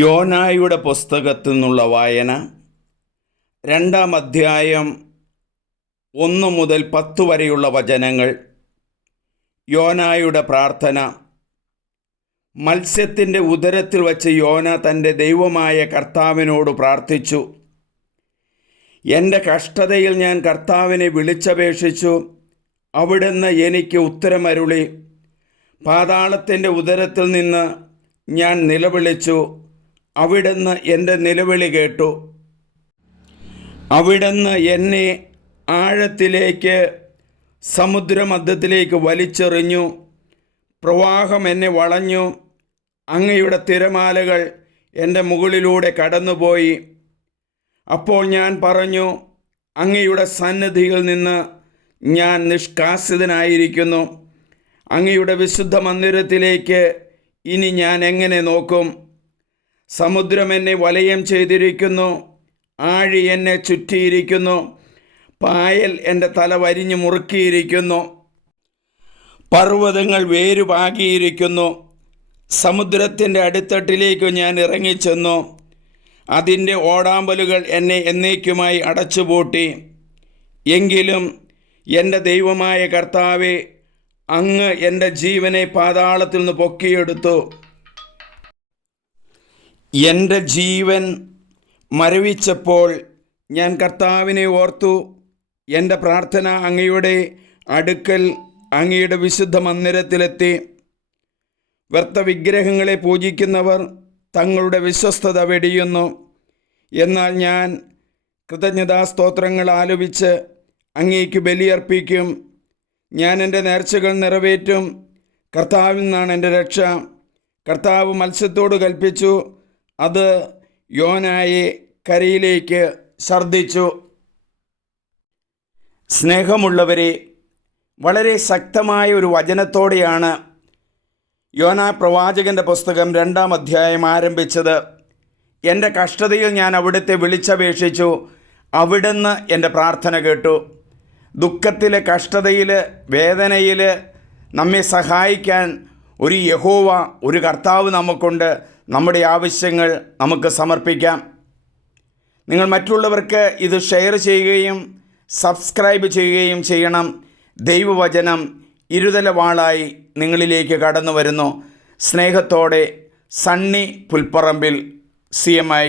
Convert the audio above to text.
യോനായുടെ പുസ്തകത്തിൽ നിന്നുള്ള വായന 2-ാം അധ്യായം 1 മുതൽ 10 വരെയുള്ള വചനങ്ങൾ. യോനായുടെ പ്രാർത്ഥന. മത്സ്യത്തിൻ്റെ ഉദരത്തിൽ വച്ച് യോന തൻ്റെ ദൈവമായ കർത്താവിനോട് പ്രാർത്ഥിച്ചു. എൻ്റെ കഷ്ടതയിൽ ഞാൻ കർത്താവിനെ വിളിച്ചപേക്ഷിച്ചു. അവിടുന്ന് എനിക്ക് ഉത്തരമരുളി. പാതാളത്തിൻ്റെ ഉദരത്തിൽ നിന്ന് ഞാൻ നിലവിളിച്ചു. അവിടുന്ന് എൻ്റെ നിലവിളി കേട്ടു. അവിടുന്ന് എന്നെ ആഴത്തിലേക്ക്, സമുദ്രമധ്യത്തിലേക്ക് വലിച്ചെറിഞ്ഞു. പ്രവാഹം എന്നെ വളഞ്ഞു. അങ്ങയുടെ തിരമാലകൾ എൻ്റെ മുകളിലൂടെ കടന്നുപോയി. അപ്പോൾ ഞാൻ പറഞ്ഞു, അങ്ങയുടെ സന്നിധിയിൽ നിന്ന് ഞാൻ നിഷ്കാസിതനായിരിക്കുന്നു. അങ്ങയുടെ വിശുദ്ധ മന്ദിരത്തിലേക്ക് ഇനി ഞാൻ എങ്ങനെ നോക്കും? സമുദ്രം എന്നെ വലയം ചെയ്തിരിക്കുന്നു. ആഴി എന്നെ ചുറ്റിയിരിക്കുന്നു. പായൽ എൻ്റെ തല വരിഞ്ഞു മുറുക്കിയിരിക്കുന്നു. പർവ്വതങ്ങൾ വേരുപാകിയിരിക്കുന്നു. സമുദ്രത്തിൻ്റെ അടിത്തട്ടിലേക്ക് ഞാൻ ഇറങ്ങിച്ചെന്നു. അതിൻ്റെ ഓടാമ്പലുകൾ എന്നെ എന്നേക്കുമായി അടച്ചുപൂട്ടി. എങ്കിലും എൻ്റെ ദൈവമായ കർത്താവേ, അങ്ങ് എൻ്റെ ജീവനെ പാതാളത്തിൽ നിന്ന് പൊക്കിയെടുത്തു. എൻ്റെ ജീവൻ മരവിച്ചപ്പോൾ ഞാൻ കർത്താവിനെ ഓർത്തു. എൻ്റെ പ്രാർത്ഥന അങ്ങയുടെ അടുക്കൽ, അങ്ങയുടെ വിശുദ്ധ മന്ദിരത്തിലെത്തി. വ്യർത്ഥ വിഗ്രഹങ്ങളെ പൂജിക്കുന്നവർ തങ്ങളുടെ വിശ്വസ്തത വെടിയുന്നു. എന്നാൽ ഞാൻ കൃതജ്ഞതാസ്തോത്രങ്ങൾ ആലപിച്ച് അങ്ങേക്ക് ബലിയർപ്പിക്കും. ഞാൻ എൻ്റെ നേർച്ചകൾ നിറവേറ്റും. കർത്താവിൽ നിന്നാണ് എൻ്റെ രക്ഷ. കർത്താവ് മത്സ്യത്തോട് കൽപ്പിച്ചു. അത് യോനായെ കരയിലേക്ക് ഛർദ്ദിച്ചു. സ്നേഹമുള്ളവരെ, വളരെ ശക്തമായ ഒരു വചനത്തോടെയാണ് യോനാ പ്രവാചകൻ്റെ പുസ്തകം 2-ാം അധ്യായം ആരംഭിച്ചത്. എൻ്റെ കഷ്ടതയിൽ ഞാൻ അവിടുത്തെ വിളിച്ചപേക്ഷിച്ചു. അവിടുന്ന് എൻ്റെ പ്രാർത്ഥന കേട്ടു. ദുഃഖത്തിൽ, കഷ്ടതയിൽ, വേദനയിൽ നമ്മെ സഹായിക്കാൻ ഒരു യഹോവ, ഒരു കർത്താവ് നമുക്കുണ്ട്. നമ്മുടെ ആവശ്യങ്ങൾ നമുക്ക് സമർപ്പിക്കാം. നിങ്ങൾ മറ്റുള്ളവർക്ക് ഇത് ഷെയർ ചെയ്യുകയും സബ്സ്ക്രൈബ് ചെയ്യുകയും ചെയ്യണം. ദൈവവചനം ഇരുതല വാളായി നിങ്ങളിലേക്ക് കടന്നു വരുന്നു. സ്നേഹത്തോടെ, സണ്ണി പുൽപ്പറമ്പിൽ, CMI.